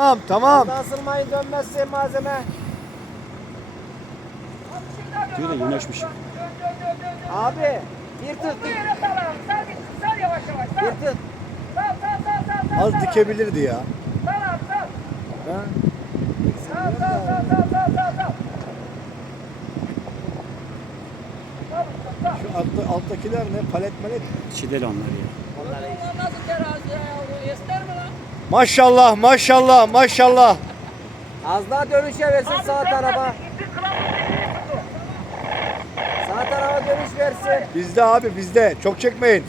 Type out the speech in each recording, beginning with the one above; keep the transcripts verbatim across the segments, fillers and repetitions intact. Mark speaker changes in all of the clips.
Speaker 1: Tamam tamam.
Speaker 2: Asılmayın, dönmezse malzeme.
Speaker 3: Diyor da yanaşmış.
Speaker 2: Abi bir tık tık. Bir tık.
Speaker 1: Az dikebilirdi ya. Ha? Şu altta, alttakiler ne? Palet malet.
Speaker 3: Çidel onlar ya.
Speaker 1: Maşallah maşallah maşallah.
Speaker 2: Az daha dönüşe versin sağ tarafa. Sağ tarafa dönüş versin.
Speaker 1: Bizde abi bizde. Çok çekmeyin.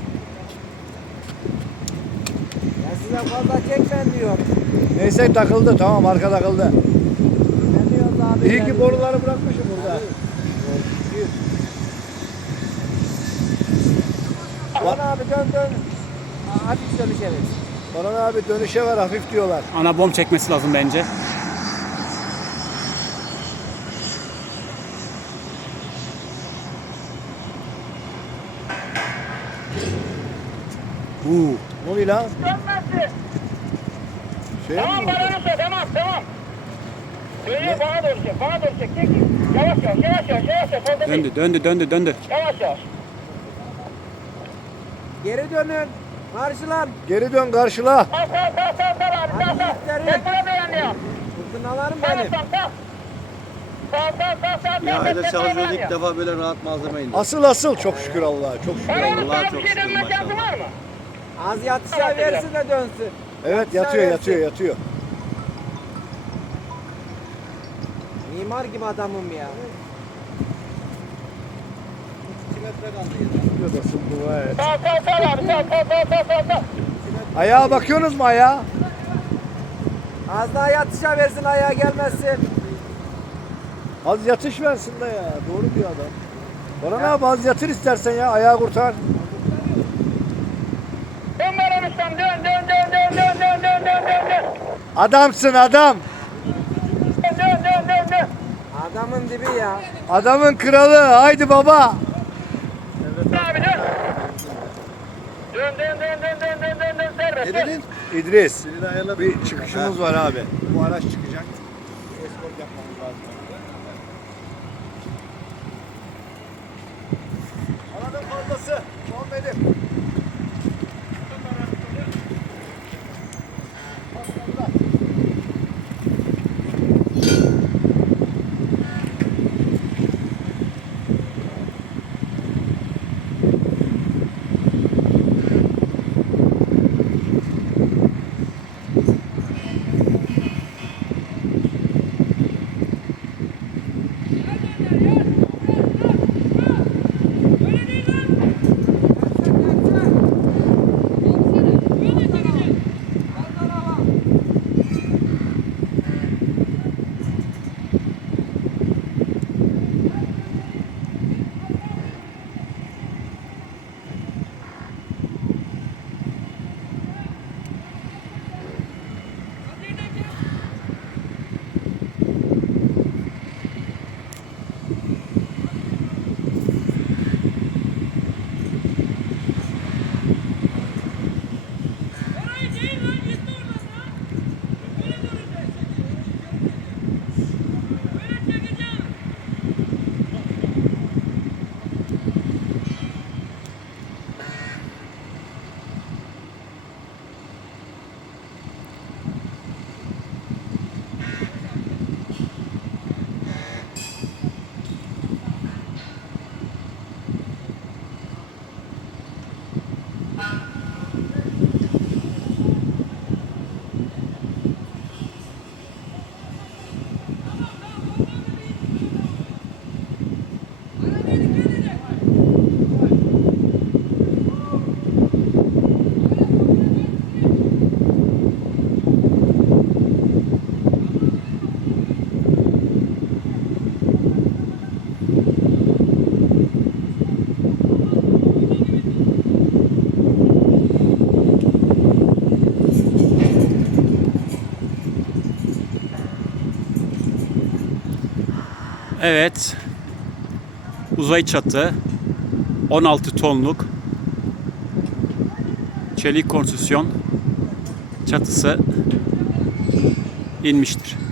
Speaker 2: Ben size fazla çekmem diyor.
Speaker 1: Neyse takıldı tamam arka takıldı.
Speaker 2: Dönüyoruz abi.
Speaker 1: İyi ki boruları bırakmışım burada.
Speaker 2: Orhan abi dön dön. Hafif dönüşe versin.
Speaker 1: Orhan abi dönüşe ver hafif diyorlar.
Speaker 3: Ana bom çekmesi lazım bence. Uuu.
Speaker 1: Ne oluyor lan?
Speaker 4: Dönmezsin.
Speaker 1: Şey
Speaker 4: Tamam
Speaker 1: mi?
Speaker 4: bana nasıl? Tamam tamam. Böyle bana doğru çek. Bana doğru çek. Çek. Yavaş yavaş yavaş yavaş yavaş yavaş. Fazla değil.
Speaker 3: Döndü döndü döndü döndü.
Speaker 4: Yavaş yavaş.
Speaker 2: Geri dönün. Karşılan.
Speaker 1: Geri dön karşıla.
Speaker 4: Sağ sağ sağ sağ sağ abi. Sağ sağ. Sen bana dayanıyor.
Speaker 2: Fırtınalarım
Speaker 4: Sağ
Speaker 2: benim.
Speaker 4: sağ sağ. Sağ sağ sağ sağ.
Speaker 5: Ya
Speaker 4: sağ,
Speaker 5: hele
Speaker 4: sen bana
Speaker 5: çalışıyoruz ilk
Speaker 4: dayanıyor.
Speaker 5: defa böyle rahat malzeme indi.
Speaker 1: Asıl asıl çok şükür Allah'a çok şükür
Speaker 4: Bana
Speaker 1: Allah'a.
Speaker 4: nasıl?
Speaker 5: Vallahi
Speaker 4: Bana
Speaker 5: çok
Speaker 4: bir şey
Speaker 5: şükür,
Speaker 4: dönme şansı
Speaker 5: maşallah.
Speaker 4: var mı?
Speaker 2: Az yatışa versin de dönsün.
Speaker 1: Evet yatıyor yatıyor yatıyor.
Speaker 2: Mimar gibi adamım ya.
Speaker 5: iki metre kaldı ya.
Speaker 4: Sağ sağ sağ abi. Sağ sağ sağ sağ sağ sağ.
Speaker 1: Ayağa bakıyorsunuz mu ayağa?
Speaker 2: Az daha yatışa versin, ayağa gelmezsin.
Speaker 1: Az yatış versin de ya. Doğru diyor adam. Orhan abi az yatır istersen ya ayağı kurtar.
Speaker 4: Dön bana Rüstem. Dön dön dön dön dön dön dön dön dön dön.
Speaker 1: Adamsın adam.
Speaker 4: Dön dön dön dön dön.
Speaker 2: Adamın dibi ya.
Speaker 1: Adamın kralı. Haydi baba.
Speaker 4: Abi dön. Dön dön dön dön dön dön dön dön. Serbest.
Speaker 5: Ne
Speaker 4: dön.
Speaker 5: dedin?
Speaker 1: İdris.
Speaker 5: Birini ayarladım.
Speaker 1: Bir çıkışımız var abi. Bu araç çıkacak. Eskort yapmamız lazım. Anladın fazlası. Muhammed'im.
Speaker 3: Evet. Uzay çatı. on altı tonluk. Çelik konstrüksiyon çatısı inmiştir.